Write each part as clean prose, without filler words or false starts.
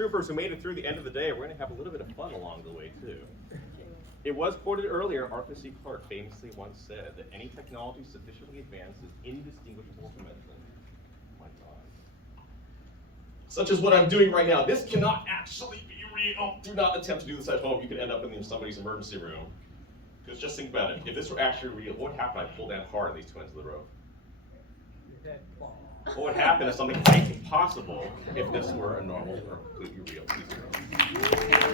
troopers who made it through the end of the day. We're going to have a little bit of fun along the way, too. It was quoted earlier, Arthur C. Clarke famously once said that any technology sufficiently advanced is indistinguishable from medicine. My God. Such as what I'm doing right now. This cannot actually be real. Do not attempt to do this at home. You could end up in somebody's emergency room. Because just think about it. If this were actually real, what would happen if I pulled down hard on these two ends of the rope? What would happen if something quite possible if this were a normal or completely real piece of rope?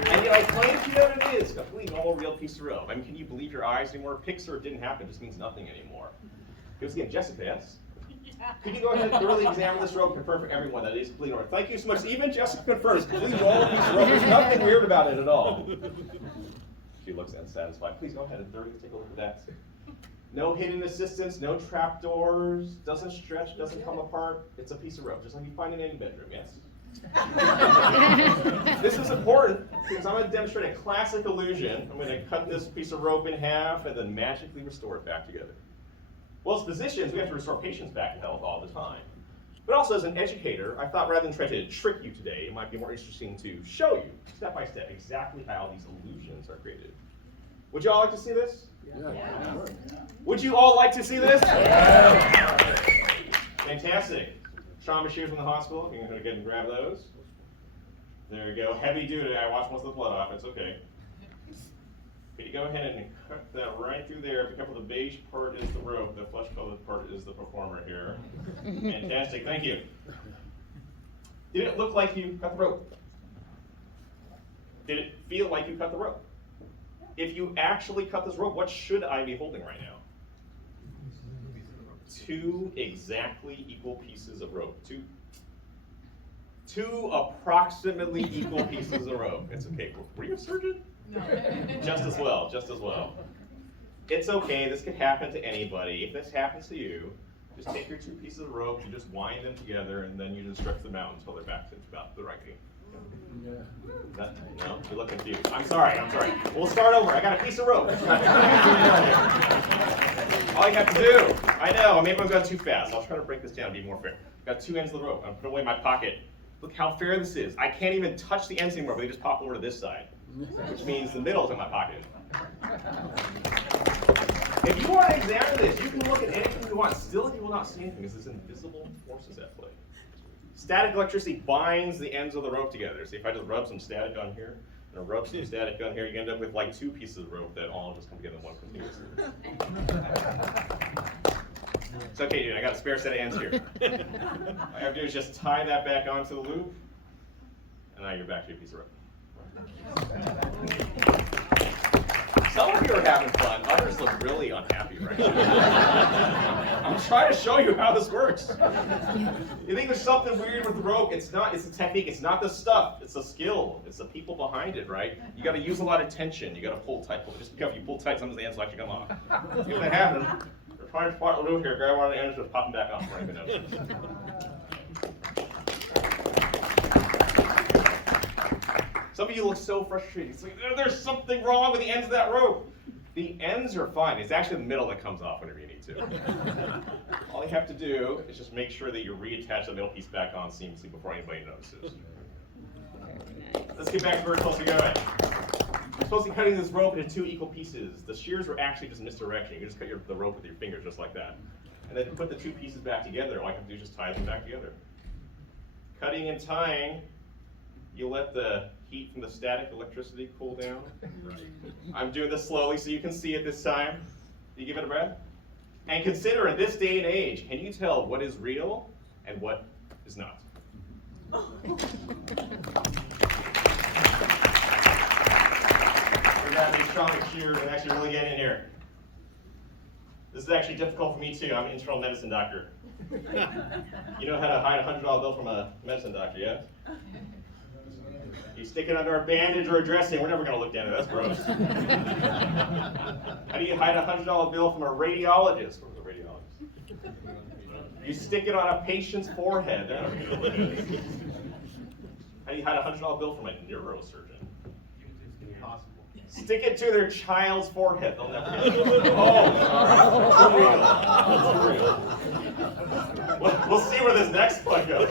And yet I claim to you that it is a completely normal, real piece of rope. I mean, can you believe your eyes anymore? Pixar didn't happen, just means nothing anymore. Because again, Jessica, yes? Could you go ahead and thoroughly examine this rope and confirm for everyone that it is completely normal? Thank you so much. Even Jessica confirms it's a completely normal piece of rope. There's nothing weird about it at all. She looks unsatisfied. Please go ahead and thoroughly take a look at that. No hidden assistance, no trapdoors, doesn't stretch, doesn't come apart. It's a piece of rope, just like you find in any bedroom, yes? This is important because I'm going to demonstrate a classic illusion. I'm going to cut this piece of rope in half and then magically restore it back together. Well, as physicians, we have to restore patients back to health all the time. But also as an educator, I thought rather than try to trick you today, it might be more interesting to show you, step by step, exactly how these illusions are created. Would you all like to see this? Yeah. Would you all like to see this? Yeah. Fantastic. Trauma shears from the hospital. You can go ahead and grab those. There you go. Heavy duty. I washed most of the blood off. It's okay. Could you go ahead and cut that right through there? Be careful, the beige part is the rope. The flesh-colored part is the performer here. Fantastic. Thank you. Did it look like you cut the rope? Did it feel like you cut the rope? If you actually cut this rope, what should I be holding right now? Two exactly equal pieces of rope. Two approximately equal pieces of rope. It's okay. Were you a surgeon? No. Just as well, just as well. It's okay, this could happen to anybody. If this happens to you, just take your two pieces of rope, you just wind them together, and then you just stretch them out until they're back to about the right height. No? You look confused. I'm sorry. We'll start over. I got a piece of rope. All you have to do, I know, maybe I'm going too fast. I'll try to break this down and be more fair. I've got two ends of the rope. I'm putting away in my pocket. Look how fair this is. I can't even touch the ends anymore, but they just pop over to this side, which means the middle is in my pocket. If you want to examine this, you can look at anything you want. Still, you will not see anything because there's invisible forces at play. Static electricity binds the ends of the rope together. See, if I just rub some static on here, and rub some static on here, you end up with like two pieces of rope that all just come together in one continuous. It's okay, dude. I got a spare set of ends here. All I have to do is just tie that back onto the loop, and now you're back to your piece of rope. Some of you are having fun. Others look really unhappy right now. I'm trying to show you how this works. You think there's something weird with the rope. It's not. It's a technique. It's not the stuff. It's a skill. It's the people behind it, right? You got to use a lot of tension. You got to pull tight. Just because you pull tight, some of the ends will actually come off. See what happens? We're trying to part the loop here. Grab one of the ends, just pop them back off. Right now. Some of you look so frustrated. It's like, there's something wrong with the ends of that rope. The ends are fine. It's actually the middle that comes off whenever you need to. All you have to do is just make sure that you reattach the middle piece back on seamlessly before anybody notices. Let's get back to where we're supposed to go. You're supposed to be cutting this rope into two equal pieces. The shears were actually just misdirection. You can just cut the rope with your fingers just like that. And then put the two pieces back together. All you have to do is just tie them back together. Cutting and tying, you let the heat from the static electricity cool down. I'm doing this slowly so you can see it this time. You give it a breath. And consider in this day and age, can you tell what is real and what is not? We got these stronger shears and actually really get in here. This is actually difficult for me too. I'm an internal medicine doctor. You know how to hide a $100 bill from a medicine doctor, yeah? You stick it under a bandage or a dressing, we're never going to look down at it. That's gross. How do you hide a $100 bill from a radiologist? What was a radiologist? You stick it on a patient's forehead. They're never going to look at it. How do you hide a $100 bill from a neurosurgeon? Impossible. Stick it to their child's forehead. They'll never get it. Oh, sorry. Too real. We'll see where this next one goes.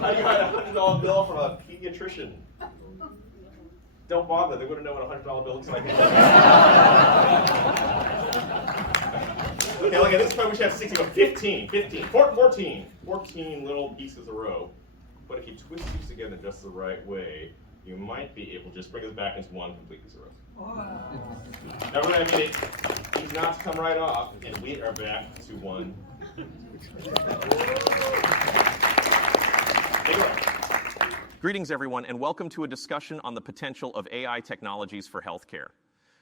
How do you hide a $100 bill from a pediatrician? Don't bother, they wouldn't know what a $100 bill looks like. Okay, look at this point, we should have 60, but 14 little pieces a row. But if you twist these together just the right way, you might be able to just bring this back into one complete piece of row. Wow. Now we're going to get these knots come right off, and we are back to one. Greetings, everyone, and welcome to a discussion on the potential of AI technologies for healthcare.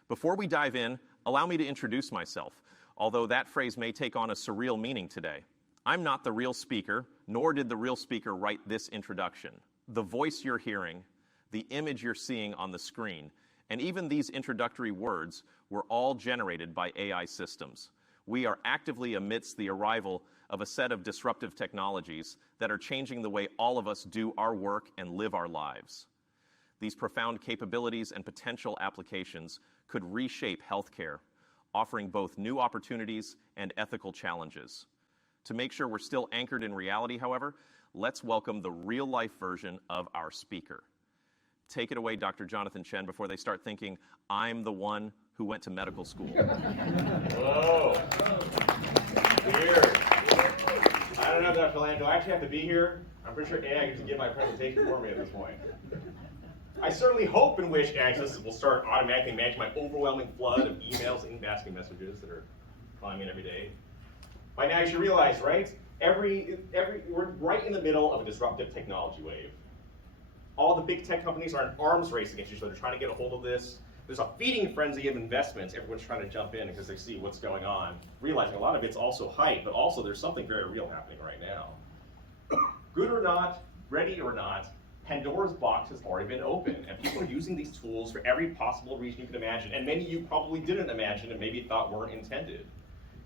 Before we dive in, allow me to introduce myself, although that phrase may take on a surreal meaning today. I'm not the real speaker, nor did the real speaker write this introduction. The voice you're hearing, the image you're seeing on the screen, and even these introductory words were all generated by AI systems. We are actively amidst the arrival of a set of disruptive technologies that are changing the way all of us do our work and live our lives. These profound capabilities and potential applications could reshape healthcare, offering both new opportunities and ethical challenges. To make sure we're still anchored in reality, however, let's welcome the real-life version of our speaker. Take it away, Dr. Jonathan Chen, before they start thinking, I'm the one who went to medical school. Whoa. Weird. I don't know, Dr. Land, do I actually have to be here? I'm pretty sure AI gets to give my presentation for me at this point. I certainly hope and wish AI systems will start automatically managing my overwhelming flood of emails and basket messages that are climbing in every day. By now you should realize, right? We're right in the middle of a disruptive technology wave. All the big tech companies are in arms race against each other, trying to get a hold of this. There's a feeding frenzy of investments. Everyone's trying to jump in because they see what's going on, realizing a lot of it's also hype, but also there's something very real happening right now. Good or not, ready or not, Pandora's box has already been opened, and people are using these tools for every possible reason you can imagine, and many you probably didn't imagine and maybe thought weren't intended.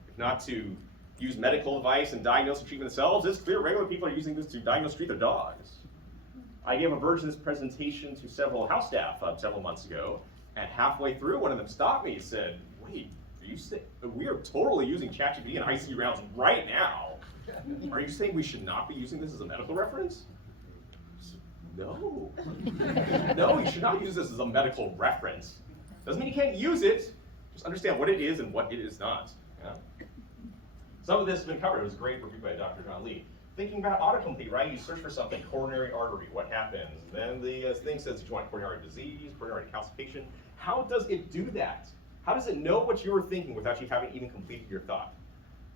If not to use medical advice and diagnose and treat themselves, it's clear regular people are using this to diagnose and treat their dogs. I gave a version of this presentation to several house staff several months ago, and halfway through, one of them stopped me and said, wait, we are totally using ChatGPT in ICU rounds right now. Are you saying we should not be using this as a medical reference? No. No, you should not use this as a medical reference. Doesn't mean you can't use it. Just understand what it is and what it is not. Yeah? Some of this has been covered. It was a great review by Dr. John Lee. Thinking about autocomplete, right? You search for something, coronary artery, what happens? Then the thing says, do you want coronary disease, coronary calcification? How does it do that? How does it know what you were thinking without you having even completed your thought?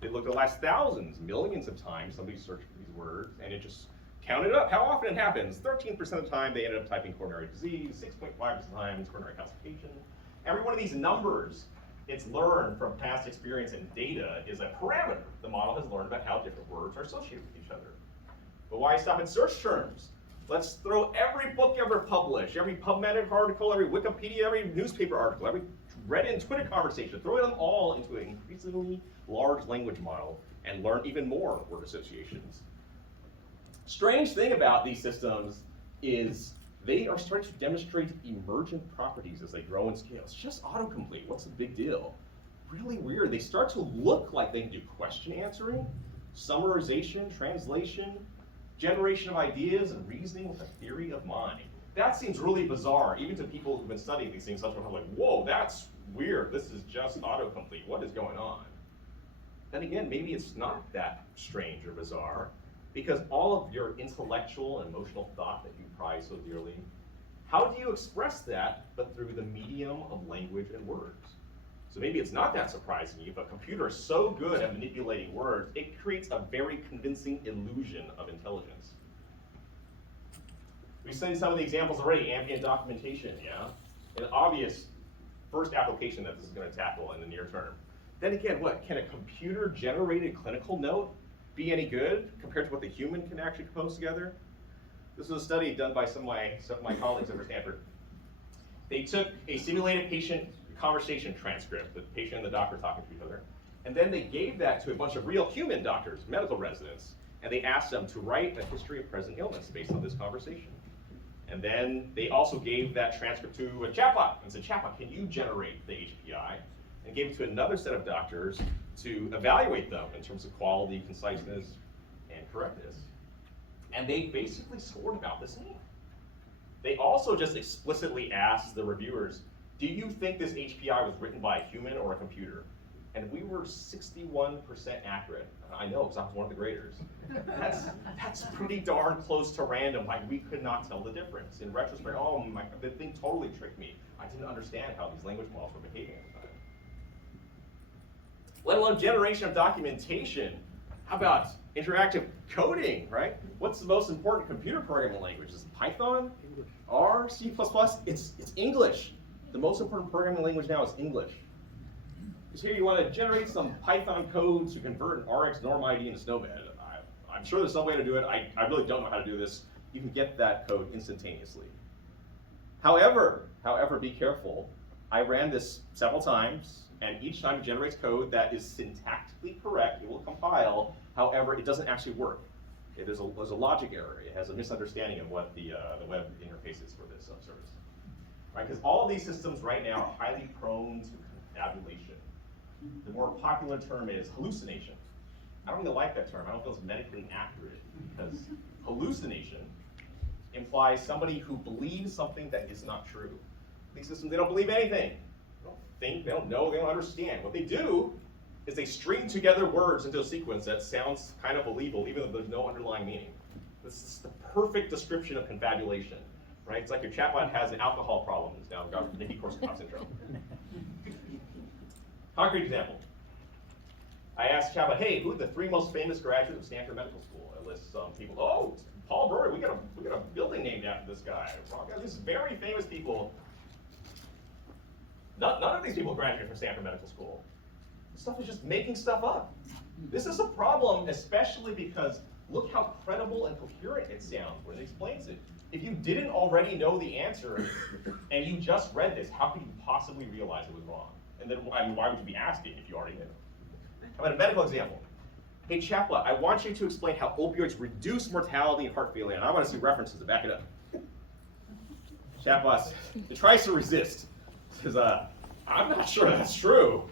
It looked at the last thousands, millions of times somebody searched for these words, and it just counted up how often it happens. 13% of the time they ended up typing coronary disease, 6.5% of the time it's coronary calcification. Every one of these numbers, it's learned from past experience and data, is a parameter. The model has learned about how different words are associated with each other. But why stop at search terms? Let's throw every book ever published, every PubMed article, every Wikipedia, every newspaper article, every Reddit Twitter conversation, throw them all into an increasingly large language model and learn even more word associations. Strange thing about these systems is they are starting to demonstrate emergent properties as they grow in scale. It's just autocomplete. What's the big deal? Really weird. They start to look like they can do question answering, summarization, translation, generation of ideas, and reasoning with a theory of mind. That seems really bizarre, even to people who've been studying these things. Such a like, whoa, that's weird. This is just autocomplete. What is going on? Then again, maybe it's not that strange or bizarre, because all of your intellectual and emotional thought that you prize so dearly, how do you express that but through the medium of language and words? So maybe it's not that surprising if a computer is so good at manipulating words, it creates a very convincing illusion of intelligence. We've seen some of the examples already, ambient documentation, yeah? An obvious first application that this is going to tackle in the near term. Then again, what, can a computer-generated clinical note be any good compared to what the human can actually compose together? This was a study done by some of my colleagues over Stanford. They took a simulated patient conversation transcript, the patient and the doctor talking to each other, and then they gave that to a bunch of real human doctors, medical residents, and they asked them to write a history of present illness based on this conversation. And then they also gave that transcript to a chatbot and said, chatbot, can you generate the HPI? And gave it to another set of doctors to evaluate them in terms of quality, conciseness, correct this. And they basically scored about the same. They also just explicitly asked the reviewers, do you think this HPI was written by a human or a computer? And we were 61% accurate. I know, because I was one of the graders. That's pretty darn close to random. Like, we could not tell the difference. In retrospect, oh my, the thing totally tricked me. I didn't understand how these language models were behaving at the time. Let alone generation of documentation. How about interactive coding, right? What's the most important computer programming language? Is it Python, R, C++? It's English. The most important programming language now is English. Because here you want to generate some Python code to convert an RX norm ID into Snowman. I'm sure there's some way to do it. I really don't know how to do this. You can get that code instantaneously. However, be careful. I ran this several times, and each time it generates code that is syntactically correct, it will compile. However, it doesn't actually work. There's a logic error. It has a misunderstanding of what the web interface is for this service. Right? Because all of these systems right now are highly prone to confabulation. The more popular term is hallucination. I don't really like that term. I don't feel it's medically accurate, because hallucination implies somebody who believes something that is not true. These systems, they don't believe anything. They don't think, they don't know, they don't understand. What they do is they string together words into a sequence that sounds kind of believable, even though there's no underlying meaning. This is the perfect description of confabulation, right? It's like your chatbot has an alcohol problem. It's now got Nicky Korsakoff syndrome. Concrete example. I asked chatbot, hey, who are the 3 most famous graduates of Stanford Medical School? I list some people. Oh, Paul Brewer, we got a building named after this guy. These very famous people. None of these people graduated from Stanford Medical School. This stuff is just making stuff up. This is a problem, especially because look how credible and coherent it sounds when it explains it. If you didn't already know the answer and you just read this, how could you possibly realize it was wrong? And then why would you be asking if you already knew? How about a medical example? Hey, chatbot, I want you to explain how opioids reduce mortality and heart failure, and I want to see references to back it up. Chatbot, it tries to resist. Says, I'm not sure that's true.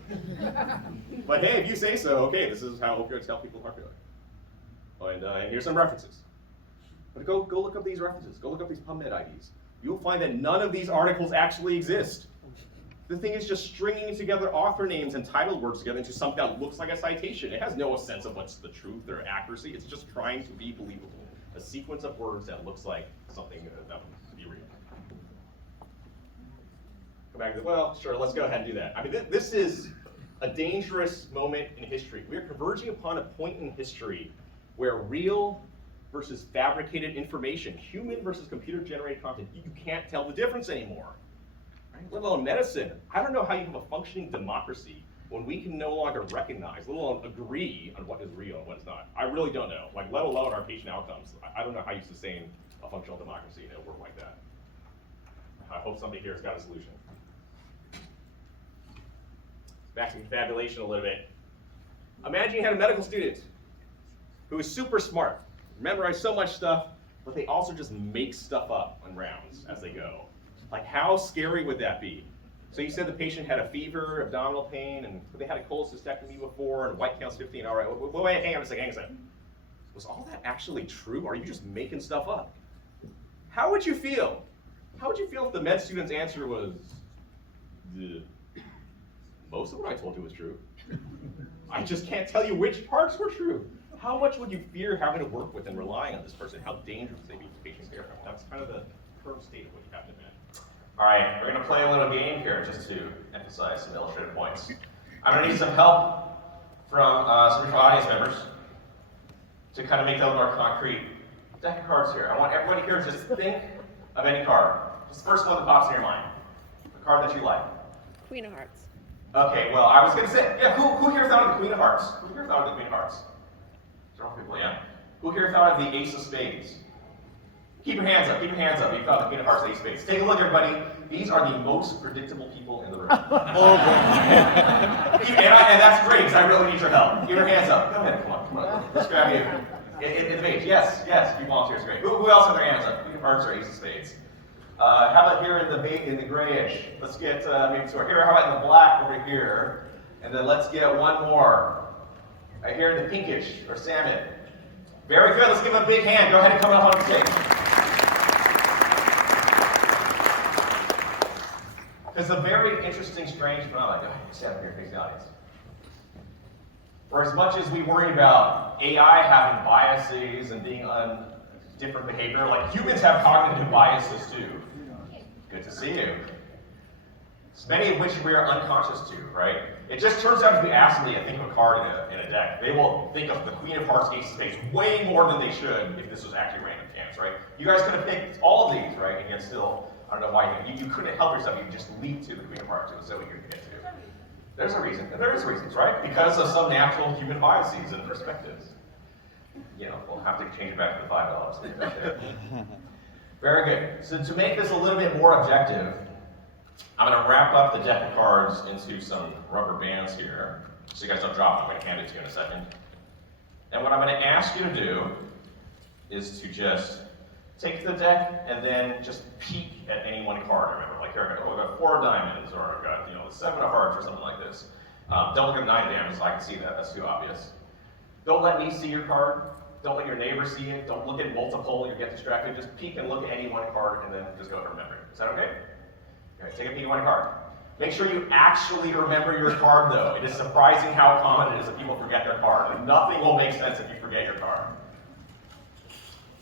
But hey, if you say so, okay, this is how opioids help people with heart failure. And here's some references. But go look up these references. Go look up these PubMed IDs. You'll find that none of these articles actually exist. The thing is just stringing together author names and title words together into something that looks like a citation. It has no sense of what's the truth or accuracy. It's just trying to be believable. A sequence of words that looks like something that would be real. Go back to, well, sure, let's go ahead and do that. I mean, this is a dangerous moment in history. We're converging upon a point in history where real versus fabricated information, human versus computer-generated content, you can't tell the difference anymore. Right? Let alone medicine. I don't know how you have a functioning democracy when we can no longer recognize, let alone agree on what is real and what is not. I really don't know. Like, let alone our patient outcomes. I don't know how you sustain a functional democracy in a world like that. I hope somebody here has got a solution. Back to confabulation a little bit. Imagine you had a medical student who is super smart, memorized so much stuff, but they also just make stuff up on rounds as they go. Like, how scary would that be? So you said the patient had a fever, abdominal pain, and they had a cholecystectomy before, and white count's 15. All right, wait, hang on a second. Was all that actually true, or are you just making stuff up? How would you feel? How would you feel if the med student's answer was, most of what I told you was true. I just can't tell you which parts were true. How much would you fear having to work with and relying on this person? How dangerous would they be to patient care? That's kind of the current state of what you have to admit. All right, we're going to play a little game here just to emphasize some illustrative points. I'm going to need some help from some of your audience members to kind of make that a little more concrete. Deck of cards here. I want everybody here to just think of any card. Just the first one that pops in your mind. The card that you like. Queen of Hearts. Okay, well, I was going to say, yeah, who here thought of the Queen of Hearts? Who here thought of the Queen of Hearts? Several people, yeah. Who here thought of the Ace of Spades? Keep your hands up, keep your hands up. You thought of the Queen of Hearts, the Ace of Spades. Take a look, everybody. These are the most predictable people in the room. And that's great, because I really need your help. Keep your hands up. Go ahead, come on. Let's grab you. Advantage, yes, you volunteers, great. Who else have their hands up? Queen of Hearts or Ace of Spades? How about here in the grayish? Let's get maybe two. Here, how about in the black over here? And then let's get one more. Right here in the pinkish or salmon. Very good. Let's give him a big hand. Go ahead and come up on stage. It's a very interesting, strange phenomenon. Go ahead, stand up here, face the audience. For as much as we worry about AI having biases and being on different behavior, like humans have cognitive biases too. Good to see you. Many of which we are unconscious to, right? It just turns out if we ask them to think of a card in a deck, they will think of the Queen of Hearts, Ace of Spades way more than they should if this was actually random chance, right? You guys could have picked all of these, right? And yet still, I don't know why you couldn't help yourself. You just leaped to the Queen of Hearts. It was so eager to get to. There's a reason. There is reasons, right? Because of some natural human biases and perspectives. You know, we'll have to change it back to the $5. Very good. So to make this a little bit more objective, I'm going to wrap up the deck of cards into some rubber bands here, so you guys don't drop them. I'm going to hand it to you in a second. And what I'm going to ask you to do is to just take the deck and then just peek at any one card. Remember, like here, I've got 4 diamonds, or I've got 7 of hearts, or something like this. Don't look at 9 diamonds, so I can see that. That's too obvious. Don't let me see your card. Don't let your neighbor see it. Don't look at multiple. You get distracted. Just peek and look at any one card, and then just go to remember it. Is that okay? Okay, take a peek at one card. Make sure you actually remember your card, though. It is surprising how common it is that people forget their card. And nothing will make sense if you forget your card.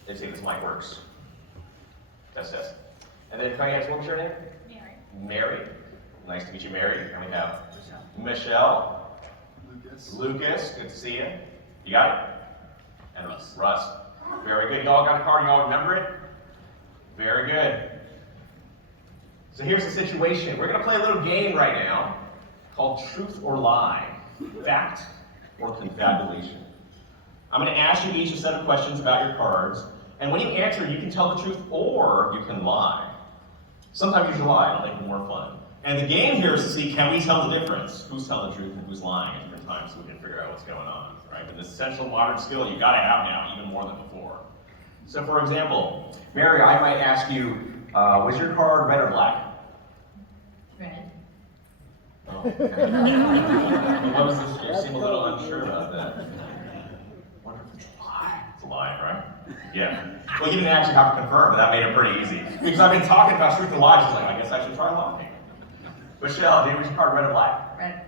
Let's see if this mic works. Test. And then, can I ask, what was your name? Mary. Mary. Nice to meet you, Mary. And we have Michelle. Lucas. Good to see you. You got it? And Russ. Very good. Y'all got a card? Y'all remember it? Very good. So here's the situation. We're going to play a little game right now called Truth or Lie. Fact or confabulation. I'm going to ask you each a set of questions about your cards, and when you answer, you can tell the truth or you can lie. Sometimes you should lie, it'll make it more fun. And the game here is to see, can we tell the difference? Who's telling the truth and who's lying at different times, so we can figure out what's going on, right? But this essential modern skill you got to have now, even more than before. So for example, Mary, I might ask you, was your card red or black? Red. Oh, okay. What was this? You seem a little unsure about that. I wonder if it's a lie. It's a lie, right? Yeah. Well, you didn't actually have to confirm, but that made it pretty easy. Because I've been talking about truth and lies, she's like, I guess I should try lying. Michelle, was your card red or black? Red.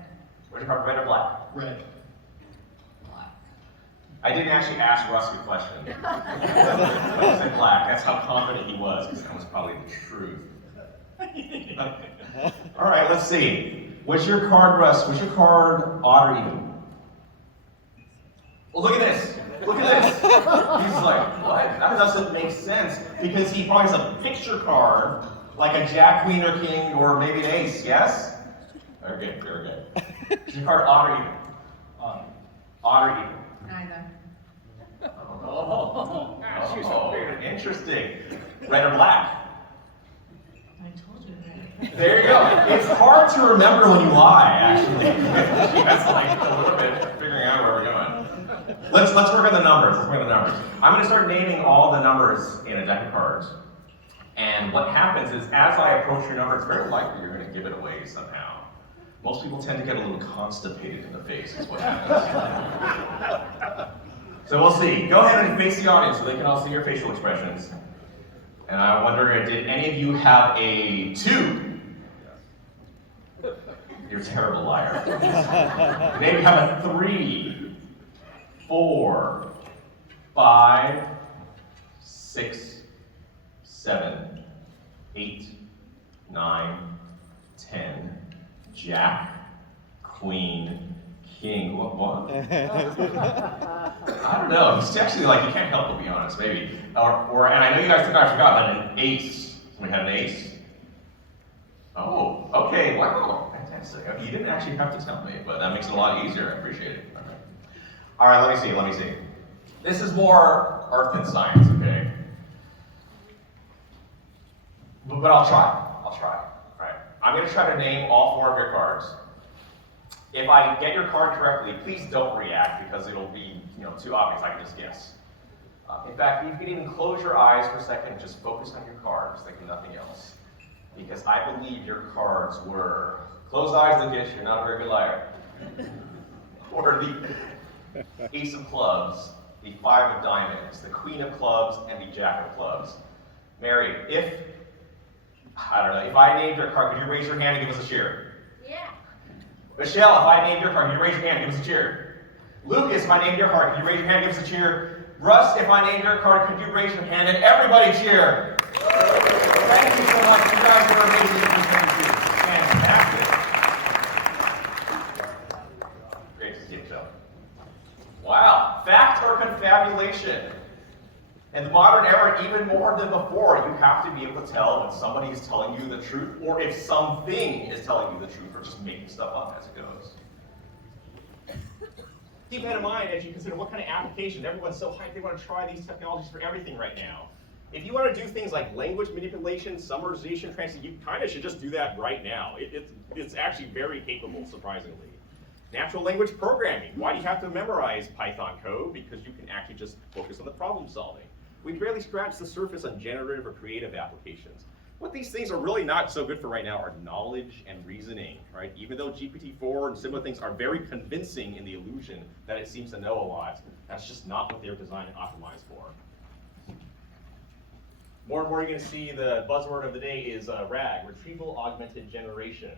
Was your card red or black? Red. Black. I didn't actually ask Russ a question. I said black. That's how confident he was, because that was probably the truth. All right, let's see. Was your card, Russ, was your card odd or even? Well, look at this. Look at this. He's like, what? That doesn't make sense, because he probably has a picture card, like a jack, queen, or king, or maybe an ace, yes? Very good, very good. Is your card odd or even? Odd. Odd or even? Neither. Oh, interesting. Red or black? I told you red. There you go. It's hard to remember when you lie, actually. That's like a little bit figuring out where we're going. Let's work on the numbers. Let's work on the numbers. I'm going to start naming all the numbers in a deck of cards. And what happens is, as I approach your number, it's very likely you're going to give it away somehow. Most people tend to get a little constipated in the face, is what happens. So we'll see. Go ahead and face the audience so they can all see your facial expressions. And I wonder, did any of you have a 2? You're a terrible liar. Maybe have a 3, 4, 5, 6, 7, 8, 9, 10, Jack, Queen, King. What? I don't know. It's actually like, you can't help but be honest, maybe. Or and I know you guys think I forgot, but an ace. We had an ace. Oh, okay, wow, fantastic. You didn't actually have to tell me, but that makes it a lot easier. I appreciate it. All right, let me see. This is more art than science, okay? But I'll try. All right. I'm going to try to name all 4 of your cards. If I get your card correctly, please don't react, because it'll be too obvious. I can just guess. In fact, you can even close your eyes for a second and just focus on your cards, think of nothing else. Because I believe your cards were closed eyes, Lucas, you're not a very good liar. Or the Ace of Clubs, the five of diamonds, the queen of clubs, and the jack of clubs. Mary, if I named your card, could you raise your hand and give us a cheer? Yeah. Michelle, if I named your card, could you raise your hand and give us a cheer? Lucas, if I named your card, could you raise your hand and give us a cheer? Russ, if I named your card, could you raise your hand and everybody cheer? Thank you so much. You guys are amazing. Fantastic. Great to see you, Michelle. Wow. Fact or confabulation? In the modern era, even more than before, you have to be able to tell when somebody is telling you the truth or if something is telling you the truth or just making stuff up as it goes. Keep that in mind as you consider what kind of applications. Everyone's so hyped, they want to try these technologies for everything right now. If you want to do things like language manipulation, summarization, translation, you kind of should just do that right now. It's actually very capable, surprisingly. Natural language programming. Why do you have to memorize Python code? Because you can actually just focus on the problem solving. We barely scratched the surface on generative or creative applications. What these things are really not so good for right now are knowledge and reasoning, right? Even though GPT-4 and similar things are very convincing in the illusion that it seems to know a lot, that's just not what they're designed and optimized for. More and more you're going to see the buzzword of the day is RAG, Retrieval Augmented Generation,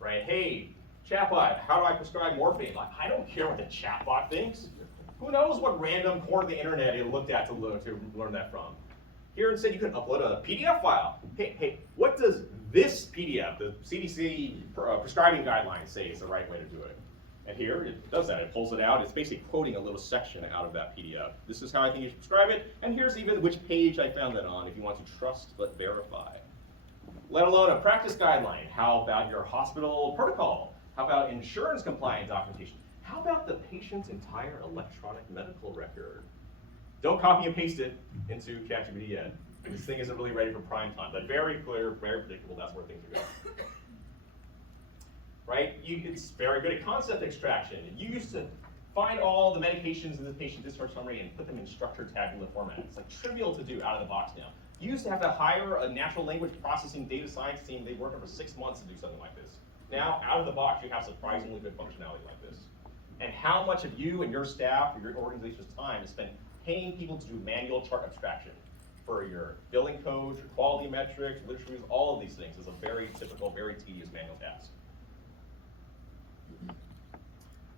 right? Hey, chatbot, how do I prescribe morphine? Like, I don't care what the chatbot thinks. Who knows what random corner of the internet it looked at to learn that from? Here instead you can upload a PDF file. Hey, what does this PDF, the CDC prescribing guidelines, say is the right way to do it? And here it does that. It pulls it out. It's basically quoting a little section out of that PDF. This is how I think you should prescribe it, and here's even which page I found that on if you want to trust but verify. Let alone a practice guideline. How about your hospital protocol? How about insurance compliant documentation? How about the patient's entire electronic medical record? Don't copy and paste it into ChatGPT yet. This thing isn't really ready for prime time, but very clear, very predictable, that's where things are going. Right? It's very good at concept extraction. You used to find all the medications in the patient discharge summary and put them in structured tabular format. It's like trivial to do out of the box now. You used to have to hire a natural language processing data science team. They worked for 6 months to do something like this. Now, out of the box, you have surprisingly good functionality like this. And how much of you and your staff or your organization's time is spent paying people to do manual chart abstraction for your billing codes, your quality metrics, literature reviews, all of these things is a very typical, very tedious manual task.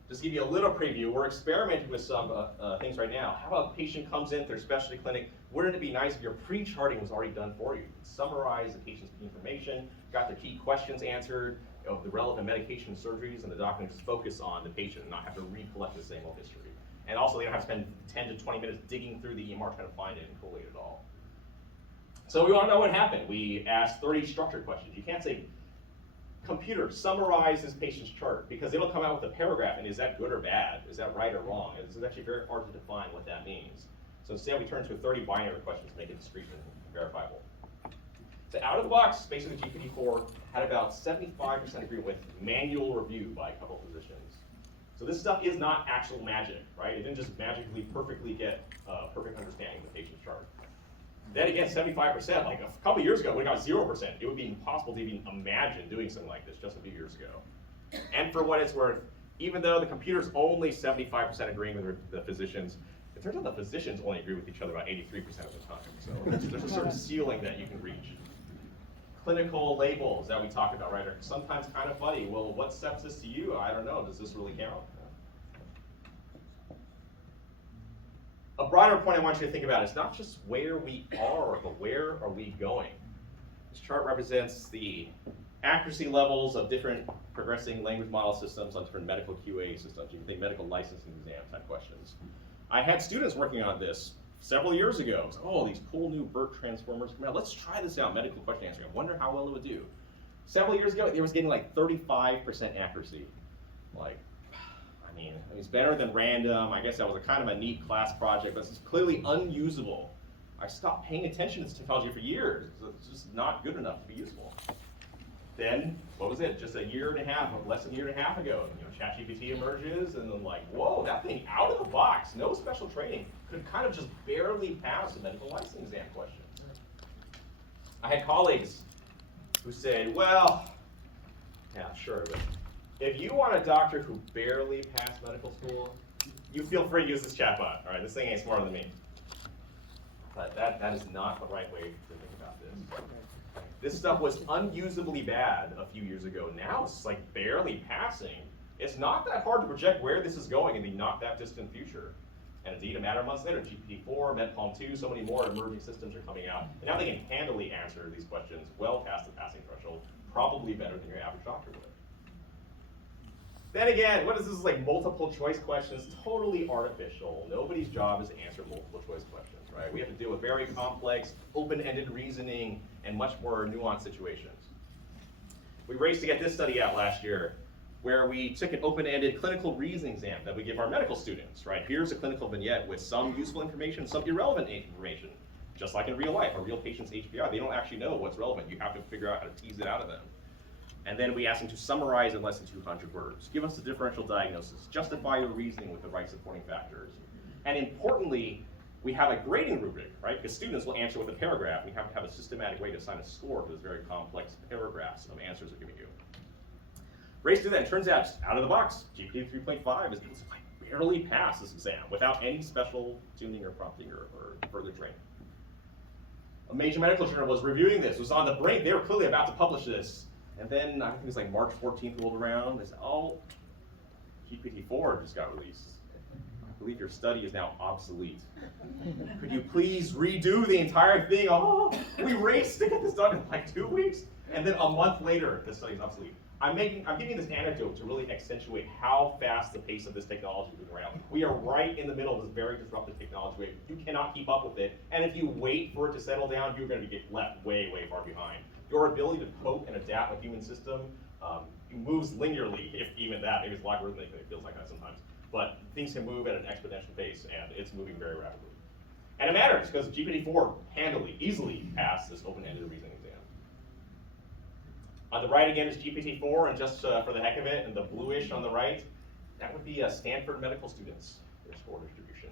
Just to give you a little preview, we're experimenting with some things right now. How about a patient comes in to their specialty clinic? Wouldn't it be nice if your pre-charting was already done for you? Summarize the patient's information, got their key questions answered, of the relevant medication and surgeries, and the doctor can just focus on the patient and not have to recollect the same old history. And also, they don't have to spend 10 to 20 minutes digging through the EMR trying to find it and collate it all. So we want to know what happened. We asked 30 structured questions. You can't say, computer, summarize this patient's chart, because it'll come out with a paragraph, and is that good or bad? Is that right or wrong? It's actually very hard to define what that means. So instead, we turned to 30 binary questions to make it discrete and verifiable. So out of the box, basically GPT-4 had about 75% agreement with manual review by a couple of physicians. So this stuff is not actual magic, right? It didn't just magically perfectly get a perfect understanding of the patient's chart. Then again, 75%, like a couple years ago, we got 0%. It would be impossible to even imagine doing something like this just a few years ago. And for what it's worth, even though the computer's only 75% agreeing with the physicians, it turns out the physicians only agree with each other about 83% of the time. So there's a certain ceiling that you can reach. Clinical labels that we talked about, right, are sometimes kind of funny. Well, what sepsis to you? I don't know. Does this really count? A broader point I want you to think about is not just where we are, but where are we going? This chart represents the accuracy levels of different progressing language model systems on different medical QA systems. You can think medical licensing exam type questions. I had students working on this several years ago. So, oh, these cool new BERT transformers come out. Let's try this out, medical question answering. I wonder how well it would do. Several years ago, it was getting like 35% accuracy. Like, I mean, it's better than random. I guess that was a kind of a neat class project, but it's clearly unusable. I stopped paying attention to this technology for years. It's just not good enough to be useful. Then, what was it? Just a year and a half, less than a year and a half ago, ChatGPT emerges, and then like, whoa, that thing out of the box, no special training, could kind of just barely pass the medical licensing exam questions. I had colleagues who said, well, yeah, sure, but if you want a doctor who barely passed medical school, you feel free to use this chatbot. All right, this thing ain't smarter than me. But that is not the right way to think about this. This stuff was unusably bad a few years ago. Now it's like barely passing. It's not that hard to project where this is going in the not that distant future. And indeed, a matter of months later, GPT-4, MedPalm 2, so many more emerging systems are coming out. And now they can handily answer these questions well past the passing threshold, probably better than your average doctor would. Then again, what is this, like multiple choice questions? Totally artificial. Nobody's job is to answer multiple choice questions, right? We have to deal with very complex, open-ended reasoning and much more nuanced situations. We raced to get this study out last year, where we took an open-ended clinical reasoning exam that we give our medical students, right? Here's a clinical vignette with some useful information, some irrelevant information. Just like in real life, a real patient's HPI, they don't actually know what's relevant. You have to figure out how to tease it out of them. And then we ask them to summarize in less than 200 words. Give us a differential diagnosis. Justify your reasoning with the right supporting factors. And importantly, we have a grading rubric, right? Because students will answer with a paragraph. We have to have a systematic way to assign a score to those very complex paragraphs of answers we're giving you. Race to that, turns out, out of the box, GPT 3.5 is like barely passed this exam without any special tuning or prompting or further training. A major medical journal was reviewing this, was on the brink. They were clearly about to publish this. And then I think it was like March 14th rolled around. They said, oh, GPT-4 just got released. I believe your study is now obsolete. Could you please redo the entire thing? Oh, we raced to get this done in like 2 weeks. And then a month later, the study is obsolete. I'm giving this anecdote to really accentuate how fast the pace of this technology is moving around. We are right in the middle of this very disruptive technology wave. You cannot keep up with it. And if you wait for it to settle down, you're going to get left way, way far behind. Your ability to cope and adapt a human system moves linearly, if even that. Maybe it's logarithmic, it feels like that sometimes. But things can move at an exponential pace, and it's moving very rapidly. And it matters, because GPT-4 handily, easily passed this open-ended reasoning exam. On the right again is GPT-4, and just for the heck of it, and the bluish on the right, that would be Stanford medical students, their score distribution.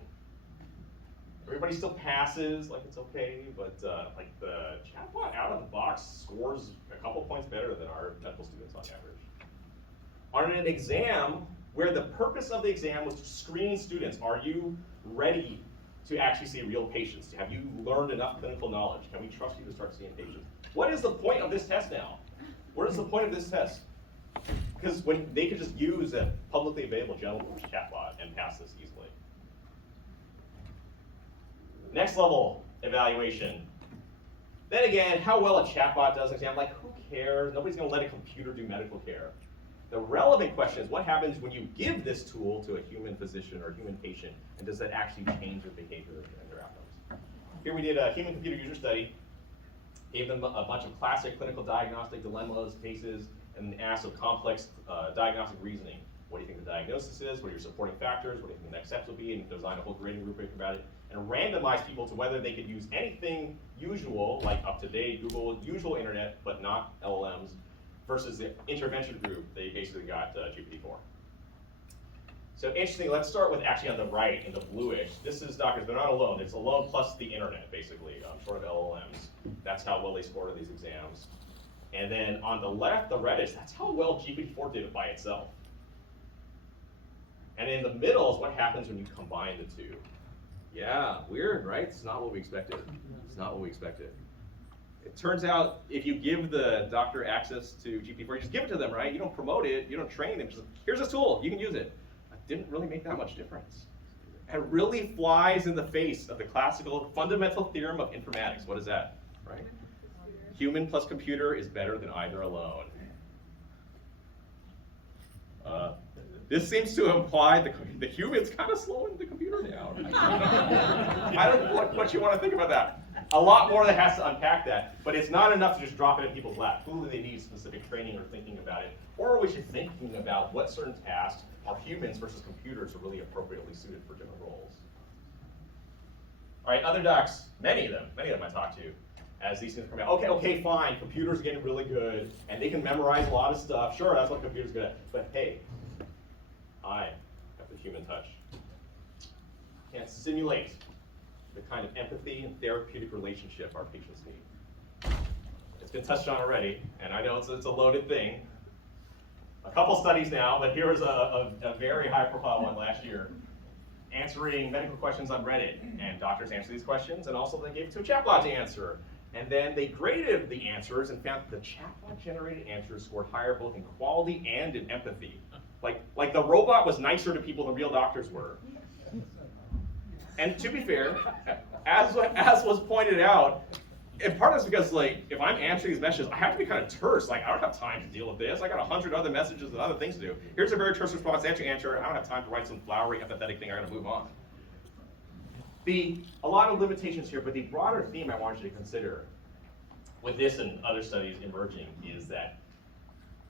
Everybody still passes, like it's okay, but like the chatbot out of the box scores a couple points better than our medical students on average. On an exam where the purpose of the exam was to screen students, are you ready to actually see real patients? Have you learned enough clinical knowledge? Can we trust you to start seeing patients? What is the point of this test now? What is the point of this test? Because when they could just use a publicly available general purpose chatbot and pass this easily. Next level evaluation. Then again, how well a chatbot does an exam, like who cares? Nobody's gonna let a computer do medical care. The relevant question is what happens when you give this tool to a human physician or a human patient, and does that actually change their behavior and their outcomes? Here we did a human computer user study, gave them a bunch of classic clinical diagnostic dilemmas, cases, and asked of complex diagnostic reasoning. What do you think the diagnosis is? What are your supporting factors? What do you think the next steps will be? And design a whole grading rubric about it. And randomize people to whether they could use anything usual, like up-to-date Google, usual internet, but not LLMs, versus the intervention group. They basically got GPT-4. So interesting, let's start with actually on the right in the bluish. This is doctors, they're not alone. It's alone plus the internet, basically, short of LLMs. That's how well they scored on these exams. And then on the left, the reddish, that's how well GPT-4 did it by itself. And in the middle is what happens when you combine the two. Yeah, weird, right? It's not what we expected. It's not what we expected. It turns out if you give the doctor access to GPT-4, you just give it to them, right? You don't promote it, you don't train them. Just, here's this tool, you can use it. It didn't really make that much difference. It really flies in the face of the classical fundamental theorem of informatics. What is that, right? Human plus computer is better than either alone. This seems to imply the human's kind of slowing the computer down. I don't know what you want to think about that. A lot more that has to unpack that, but it's not enough to just drop it in people's lap. Clearly they need specific training or thinking about it, or we should be thinking about what certain tasks are humans versus computers are really appropriately suited for different roles. All right, other docs, many of them I talked to, as these things come out. Okay, fine, computers are getting really good, and they can memorize a lot of stuff. Sure, that's what computers are good at, but hey, I have the human touch. Can't simulate the kind of empathy and therapeutic relationship our patients need. It's been touched on already, and I know it's a loaded thing. A couple studies now, but here was a very high profile one last year. answering medical questions on Reddit, and doctors answer these questions, and also they gave it to a chatbot to answer. And then they graded the answers and found the chatbot-generated answers scored higher both in quality and in empathy. Like the robot was nicer to people than real doctors were. And to be fair, as was pointed out, and part of it's because if I'm answering these messages, I have to be kind of terse. I don't have time to deal with this. I got 100 other messages and other things to do. Here's a very terse response, answer. I don't have time to write some flowery, empathetic thing. I got to move on. A lot of limitations here, but the broader theme I want you to consider with this and other studies emerging is that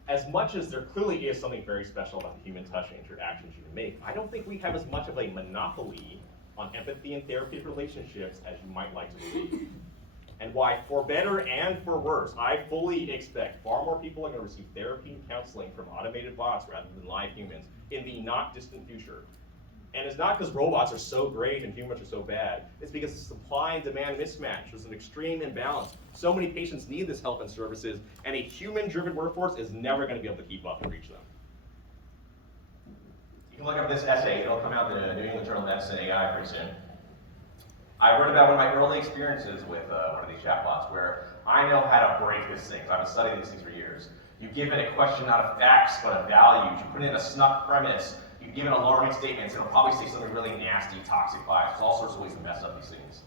as much as there clearly is something very special about the human touch and interactions you can make, I don't think we have as much of a monopoly on empathy and therapeutic relationships as you might like to believe. And why, for better and for worse, I fully expect far more people are going to receive therapy and counseling from automated bots rather than live humans in the not distant future. And it's not because robots are so great and humans are so bad. It's because of supply and demand mismatch. There's an extreme imbalance. So many patients need this help and services, and a human-driven workforce is never going to be able to keep up and reach them. You can look up this essay. It'll come out in the New England Journal of Medicine AI pretty soon. I wrote about one of my early experiences with one of these chatbots where I know how to break this thing. I've been studying these things for years. You give it a question not of facts, but of values. You put in a snuck premise. You give it alarming statements. It'll probably say something really nasty, toxic bias. There's all sorts of ways to mess up these things.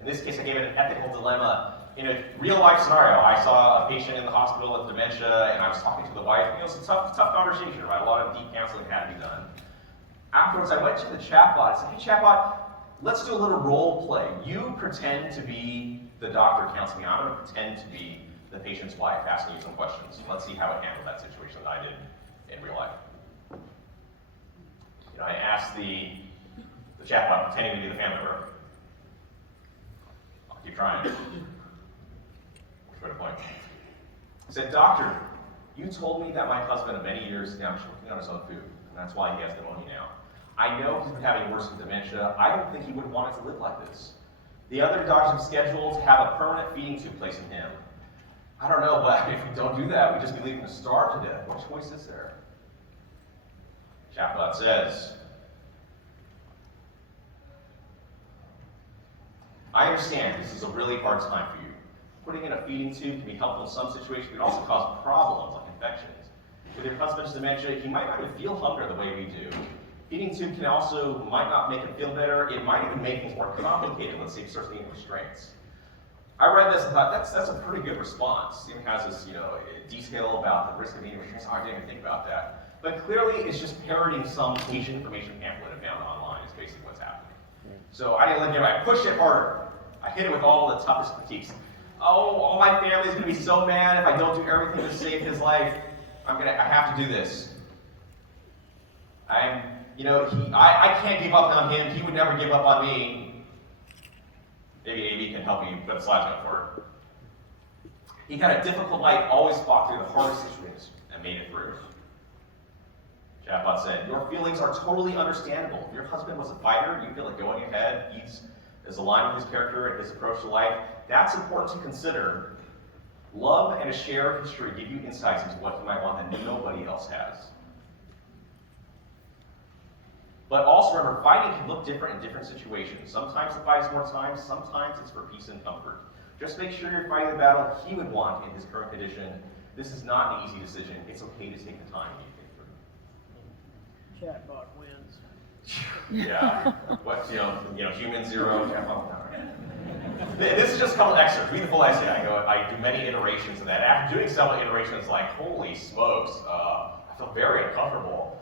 In this case, I gave it an ethical dilemma. In a real-life scenario, I saw a patient in the hospital with dementia, and I was talking to the wife. It was a tough conversation, right? A lot of deep counseling had to be done. Afterwards, I went to the chatbot. I said, hey, chatbot, let's do a little role play. You pretend to be the doctor counseling me. I'm going to pretend to be the patient's wife asking you some questions. Let's see how it handled that situation that I did in real life. I asked the chatbot pretending to be the family member. I'll keep trying. Where's the point? I said, doctor, you told me that my husband of many years is now choking on his own food, and that's why he has pneumonia now. I know he's been having worsening dementia. I don't think he would want it to live like this. The other doctors have scheduled to have a permanent feeding tube placed in him. I don't know, but if we don't do that, we'd just be leaving him to starve to death. What choice is there? Chatbot says, I understand this is a really hard time for you. Putting in a feeding tube can be helpful in some situations, but it also cause problems like infections. With your husband's dementia, he might not even feel hunger the way we do. Feeding tube might not make him feel better. It might even make things more complicated. Let's say he starts needing restraints. I read this and thought, that's a pretty good response. It even has this, detail about the risk of needing restraints. Oh, I didn't even think about that. But clearly, it's just parroting some patient information pamphlet I found online is basically what's happening. So I didn't let it get I pushed it harder. I hit it with all the toughest critiques. Oh, all my family's gonna be so mad if I don't do everything to save his life. I have to do this. I can't give up on him. He would never give up on me. Maybe AB can help me put a slides on it for her. He had a difficult life, always fought through the hardest situations and made it through. Chatbot said, your feelings are totally understandable. If your husband was a fighter, you feel like going ahead, he's aligned with his character and his approach to life. That's important to consider. Love and a shared history give you insights into what you might want that nobody else has. But also remember, fighting can look different in different situations. Sometimes the fight is more time, sometimes it's for peace and comfort. Just make sure you're fighting the battle he would want in his current condition. This is not an easy decision. It's okay to take the time you think through. Chatbot wins. Yeah. What's human zero, chatbot one. This is just a couple excerpts. Read the full essay. I do many iterations of that. After doing several iterations, holy smokes, I feel very uncomfortable.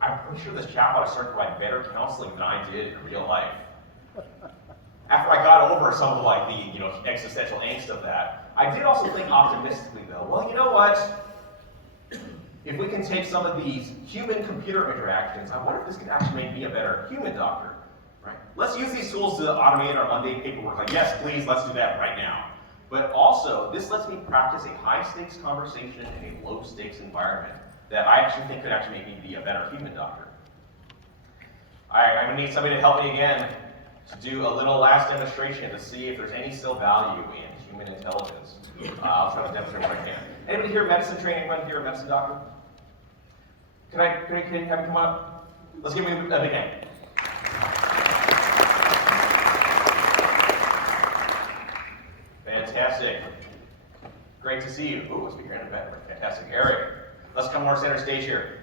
I'm pretty sure this chatbot is starting to provide better counseling than I did in real life. After I got over some of the existential angst of that, I did also think optimistically though. Well, you know what? If we can take some of these human-computer interactions, I wonder if this could actually make me a better human doctor. Right? Let's use these tools to automate our mundane paperwork. Yes, please, let's do that right now. But also, this lets me practice a high-stakes conversation in a low-stakes environment that I actually think could actually make me be a better human doctor. I'm going to need somebody to help me again to do a little last demonstration to see if there's any still value in human intelligence. I'll try to demonstrate what I can. Anybody here medicine training? Anyone here a medicine doctor? Can I have you come on up? Let's give me a big hand. Great to see you. Ooh, must be here in a fantastic area. Let's come more center stage here.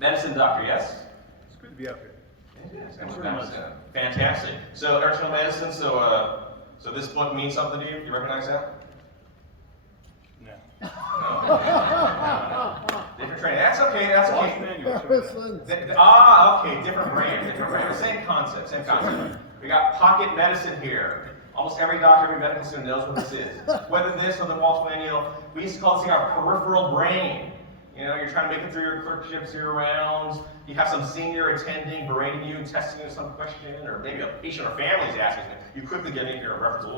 Medicine doctor, yes? It's good to be up here. It is. Thanks very much. Fantastic. So, internal medicine, so this book means something to you? You recognize that? No. Different training. That's okay, that's Lost okay. manual. Okay, different brand. Same concept. We got pocket medicine here. Almost every doctor, every medical student knows what this is. Whether this or the Walsh manual, we used to call this thing our peripheral brain. You know, you're trying to make it through your clerkships, your rounds. You have some senior attending berating you, testing you some question, or maybe a patient or family is asking you. You quickly get into your reference.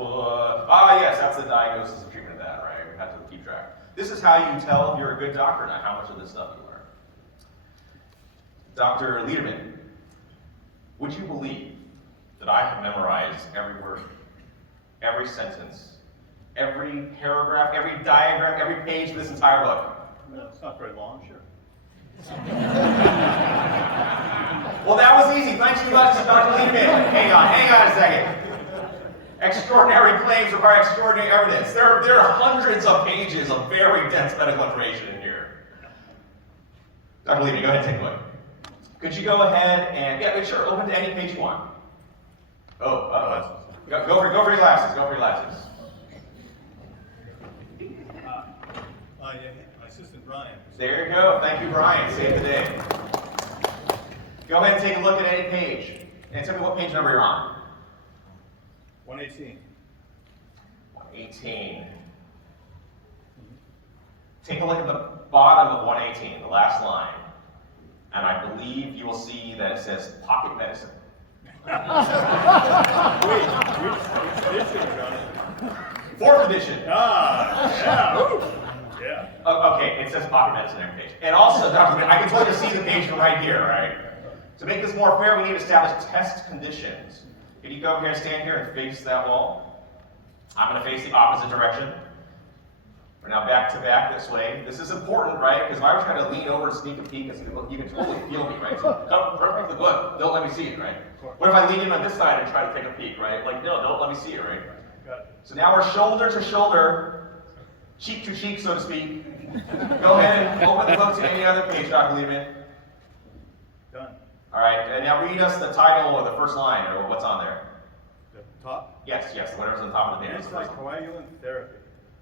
Yes, that's the diagnosis and treatment of that, right? We have to keep track. This is how you tell if you're a good doctor, not how much of this stuff you learn. Dr. Liederman, would you believe that I have memorized every word, every sentence, every paragraph, every diagram, every page of this entire book? No, it's not very long, sure. Well, that was easy. Thanks so much, Dr. Liederman. Hang on a second. Extraordinary claims require extraordinary evidence. There are hundreds of pages of very dense medical information in here. Dr. Liederman, go ahead and take a look. Could you go ahead and, yeah, sure, open to any page you want. Go for your glasses. Go for your glasses. Yeah, my assistant Brian. There you go. Thank you, Brian. Save the day. Go ahead and take a look at any page. And tell me what page number you're on. 118. 118. Take a look at the bottom of 118, the last line. And I believe you will see that it says pocket medicine. Which edition, Johnny? 4th edition. Yeah. Yeah. Okay, it says pocket medicine every page. And also, Dr. I can totally see the page from right here, right? To make this more fair, we need to establish test conditions. Can you go over here and stand here and face that wall? I'm going to face the opposite direction. We're now back to back this way. This is important, right? Because if I were trying to lean over and sneak a peek, you can totally feel me, right? So, perfectly good. Don't let me see it, right? What if I lean in on this side and try to take a peek, right? Like, no, don't let me see it, right? Got it. So now we're shoulder to shoulder, cheek to cheek, so to speak. Go ahead and open the book to any other page, Dr. Liederman. Done. All right, and now read us the title or the first line, or what's on there. The top. Yes, whatever's on the top of the page. Anticoagulant therapy.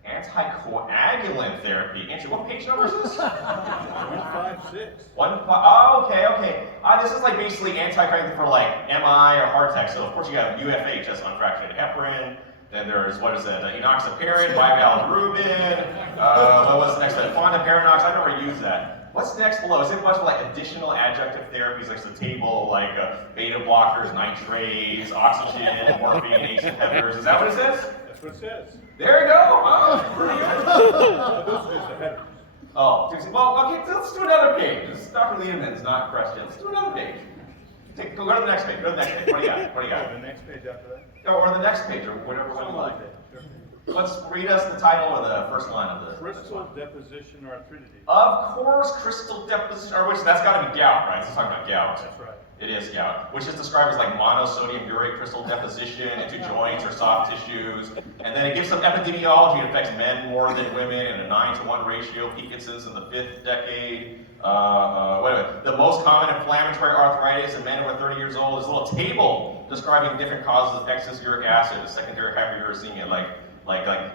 Anticoagulant therapy. Interesting. What page number is this? 156. Okay. This is like basically anticoagulant for like MI or heart attack. So of course you have UFH, that's unfractionated heparin. Then there's, what is that, enoxaparin, bivalirubin. What was the next one? Fondaparinux. I've never used that. What's next below? Is it a bunch of like additional adjunctive therapies like the table, like beta blockers, nitrates, oxygen, morphine, ACE inhibitors? Is that what it says? That's what it says. There you go. Oh, pretty good. Those are just the headers. Oh, well, okay, let's do another page. Dr. Liederman's not impressed yet. Let's do another page. Go to the next page. What do you got? The next page after that? Or the next page, or whatever one you like. Let's read us the title or the first line of the Crystal deposition arthritis. Of course, crystal deposition, or which that's got to be gout, right? Let's talk about gout. That's right. It is gout, which is described as like monosodium urate crystal deposition into joints or soft tissues. And then it gives some epidemiology. It affects men more than women in a 9-to-1 ratio. Peak incidence in the 5th decade. The most common inflammatory arthritis in men over 30 years old. There's a little table describing different causes of excess uric acid, a secondary hyperuricemia, like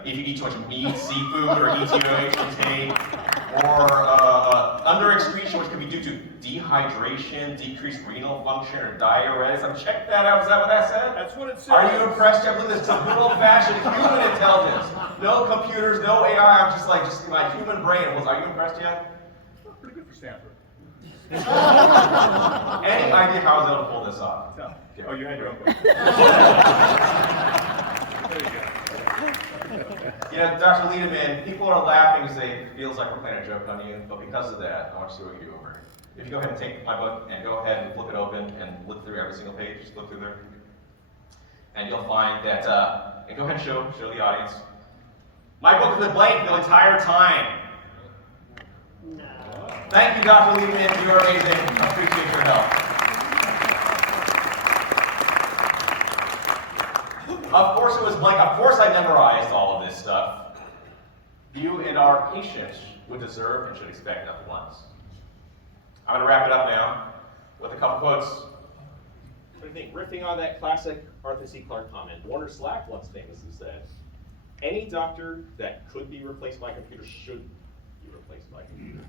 if you eat too much meat, seafood, or ETOH intake, or under excretion, which can be due to dehydration, decreased renal function, or diuretism. Check that out. Is that what that said? That's what it says. Are you impressed? I believe this is a good old-fashioned human intelligence. No computers, no AI. I'm just my human brain. Are you impressed yet? Pretty good for Stanford. Any idea how I was able to pull this off? No. Oh, you had your own book. There you go. You know, Dr. Liederman, people are laughing because it feels like we're playing a joke on you, but because of that, I want to see what you do over here. If you go ahead and take my book and go ahead and flip it open and look through every single page, just look through there, and you'll find that, and go ahead and show the audience. My book has been blank the entire time. No. Thank you, Dr. Liederman. You are amazing. I appreciate your help. Of course it was blank. Of course I memorized all of this stuff. you and our patients would deserve and should expect nothing less. I'm going to wrap it up now with a couple quotes. What do you think? Riffing on that classic Arthur C. Clarke comment, Warner Slack once famously said, any doctor that could be replaced by a computer should be replaced by a computer.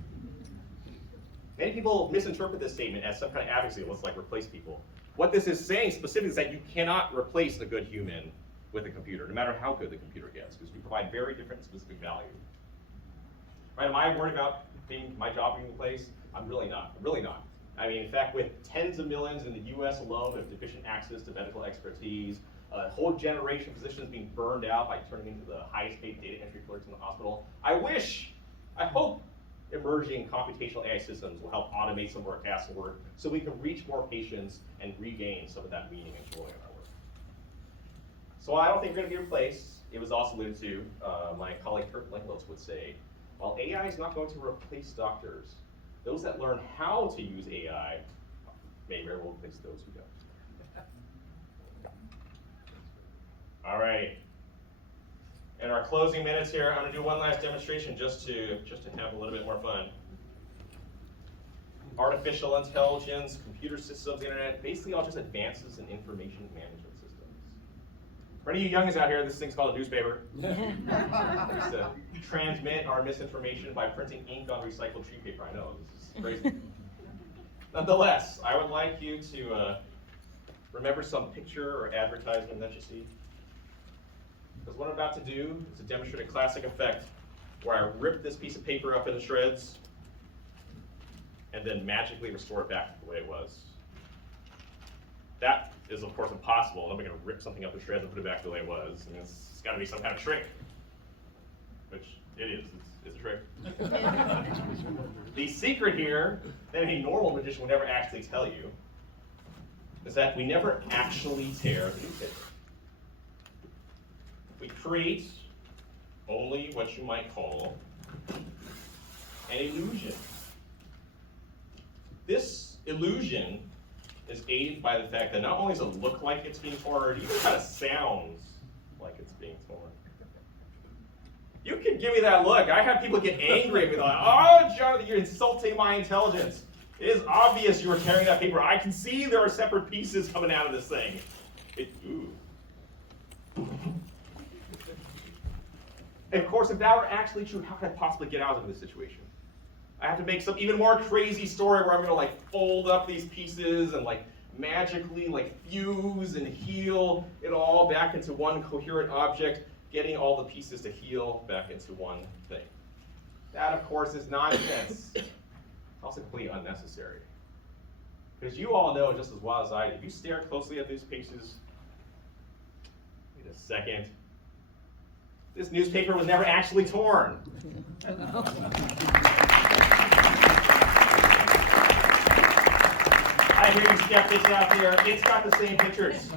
Many people misinterpret this statement as some kind of advocacy, let's like replace people. What this is saying specifically is that you cannot replace a good human with a computer, no matter how good the computer gets, because we provide very different specific value. Right? Am I worried about my job being replaced? I'm really not. I'm really not. I mean, in fact, with tens of millions in the US alone of deficient access to medical expertise, a whole generation of physicians being burned out by turning into the highest paid data entry clerks in the hospital, I hope emerging computational AI systems will help automate some of our tasks and work so we can reach more patients and regain some of that meaning and joy in our work. So I don't think we're going to be replaced. It was also alluded to, my colleague Kurt Lenglitz would say, while AI is not going to replace doctors, those that learn how to use AI may very well replace those who don't. All right. In our closing minutes here, I'm going to do one last demonstration just to have a little bit more fun. Artificial intelligence, computer systems, internet, basically all just advances in information management systems. For any of you youngins out here, this thing's called a newspaper. It's to transmit our misinformation by printing ink on recycled tree paper. I know, this is crazy. Nonetheless, I would like you to remember some picture or advertisement that you see. Because what I'm about to do is to demonstrate a classic effect where I rip this piece of paper up into shreds and then magically restore it back to the way it was. That is, of course, impossible. Nobody can rip something up in shreds and put it back to the way it was. I mean, it's got to be some kind of trick, which it is. It's a trick. The secret here that any normal magician would never actually tell you is that we never actually tear the newspaper. We create only what you might call an illusion. This illusion is aided by the fact that not only does it look like it's being torn, it even kind of sounds like it's being torn. You can give me that look. I have people get angry at me, like, oh, Jonathan, you're insulting my intelligence. It is obvious you were tearing that paper. I can see there are separate pieces coming out of this thing. Ooh. And of course, if that were actually true, how could I possibly get out of this situation? I have to make some even more crazy story where I'm gonna like fold up these pieces and like magically like fuse and heal it all back into one coherent object, getting all the pieces to heal back into one thing. That, of course, is nonsense. It's also completely unnecessary. Because you all know just as well as I do, if you stare closely at these pieces, wait a second, this newspaper was never actually torn. I hear you skeptics out there. It's got the same pictures.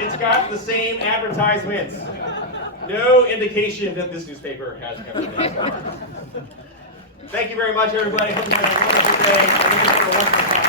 It's got the same advertisements. No indication that this newspaper has ever been torn. Thank you very much, everybody. Hope you had a wonderful day.